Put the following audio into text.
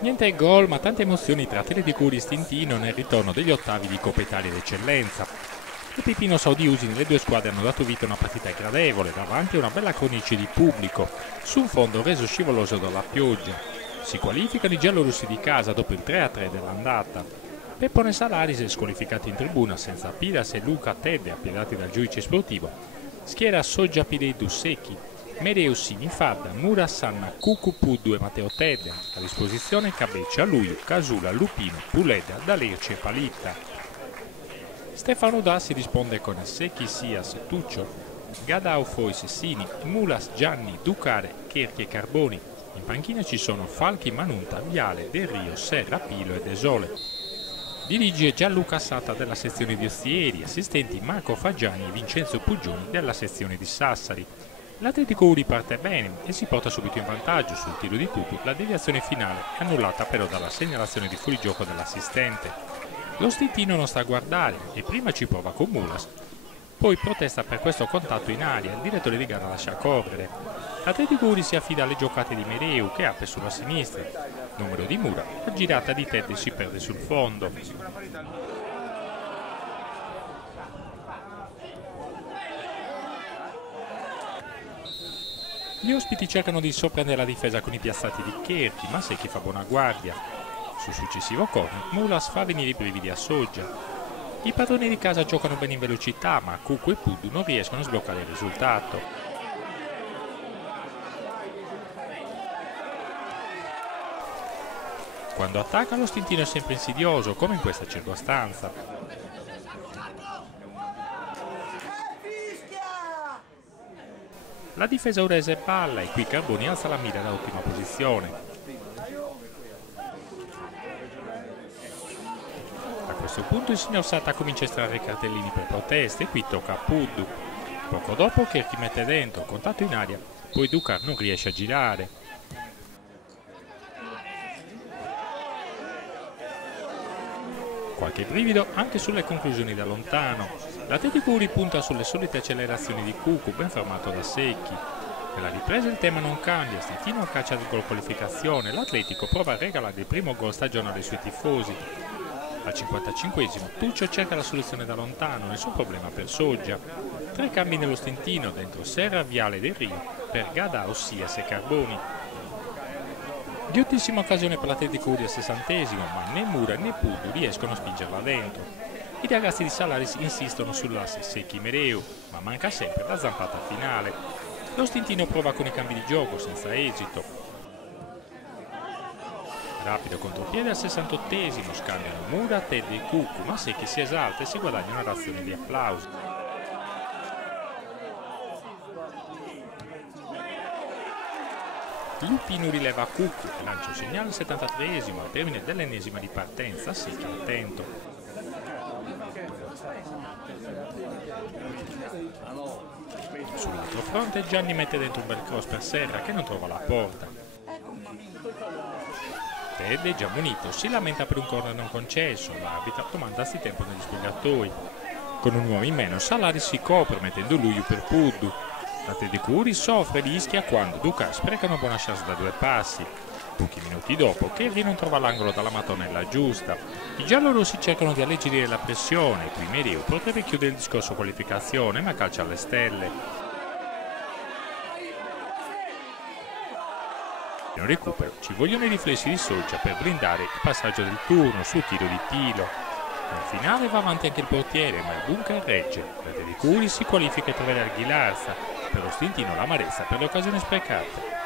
Niente gol, ma tante emozioni tra Atletico e Stintino nel ritorno degli ottavi di Coppa Italia d'Eccellenza. I Pipino Saudi Usini, le due squadre hanno dato vita a una partita gradevole davanti a una bella cornice di pubblico, su un fondo reso scivoloso dalla pioggia. Si qualificano i giallorossi di casa dopo il 3-3 dell'andata. Peppone Salaris è squalificato in tribuna senza Pidas e Luca Tedde appiedati dal giudice sportivo. Schiera Soggia Pidei Secchi, Mereus Sinifad, Murassan, Cucupuddu e Matteo Tedde. A disposizione Cabeccia, Luio, Casula, Lupino, Puleda, Dalerci e Palitta. Stefano Dassi risponde con Secchi, Sias, Tuccio, Gadao Foi Sessini, Mulas, Gianni, Ducare, Cherchi e Carboni. In panchina ci sono Falchi, Manunta, Viale, Del Rio, Serra, Pilo e Desole. Dirige Gianluca Sata della sezione di Ostieri, assistenti Marco Faggiani e Vincenzo Puggioni della sezione di Sassari. L'Atletico Uri parte bene e si porta subito in vantaggio sul tiro di Tutu, la deviazione finale è annullata però dalla segnalazione di fuorigioco dell'assistente. Lo Stintino non sta a guardare e prima ci prova con Mulas, poi protesta per questo contatto in aria e il direttore di gara lascia correre. L'Atletico Uri si affida alle giocate di Mereu che apre sulla sinistra. Numero di Mura, la girata di Tedde si perde sul fondo. Gli ospiti cercano di sorprendere la difesa con i piazzati di Cherchi, ma Secchi fa buona guardia. Sul successivo corner, Mulas fa venire i brividi a Soggia. I padroni di casa giocano bene in velocità, ma Cucco e Puddu non riescono a sbloccare il risultato. Quando attacca lo Stintino è sempre insidioso, come in questa circostanza. La difesa urese è palla e qui Carboni alza la mira da ottima posizione. A questo punto il signor Sata comincia a estrarre cartellini per proteste e qui tocca a Puddu. Poco dopo Cherchi mette dentro, contatto in aria, poi Ducar non riesce a girare. Qualche brivido anche sulle conclusioni da lontano. L'Atletico Uri punta sulle solite accelerazioni di Cucu, ben fermato da Secchi. Nella ripresa il tema non cambia, Stintino a caccia di gol qualificazione, l'Atletico prova a regalare il primo gol stagionale ai suoi tifosi. Al 55esimo Tuccio cerca la soluzione da lontano, nessun problema per Soggia. 3 cambi nello Stintino, dentro Serra, Viale e Del Rio, per Gadao, Sias e Carboni. Ghiottissima occasione per l'Atletico Uri al 60esimo, ma né Mura né Puddu riescono a spingerla dentro. I ragazzi di Salaris insistono sull'asse Secchi-Mereu, ma manca sempre la zampata finale. Lo Stintino prova con i cambi di gioco senza esito. Rapido contropiede al 68esimo, scambiano Mura, Teddy e Cuccu, ma Secchi si esalta e si guadagna una razione di applausi. Lupino rileva Cuccu e lancia un segnale al 73esimo, al termine dell'ennesima di partenza, Secchi attento. Sull'altro fronte Gianni mette dentro un bel cross per Serra che non trova la porta. Tedde, già munito, si lamenta per un corner non concesso, l'arbitro domanda sti tempo negli spogliatoi. Con un uomo in meno Salaris si copre mettendo Luio per Puddu. L'Atletico Uri soffre e rischia quando Duca spreca una buona chance da 2 passi. Pochi minuti dopo Cherry non trova l'angolo dalla mattonella giusta. I giallorossi cercano di alleggerire la pressione, qui Mereu potrebbe chiudere il discorso qualificazione ma calcia alle stelle. In recupero ci vogliono i riflessi di Soggia per blindare il passaggio del turno sul tiro di Tilo. Nel finale va avanti anche il portiere, ma il bunker regge. L'Atletico Uri si qualifica e troverà il Ghilarza. Per lo Stintino l'amarezza per le occasioni sprecate.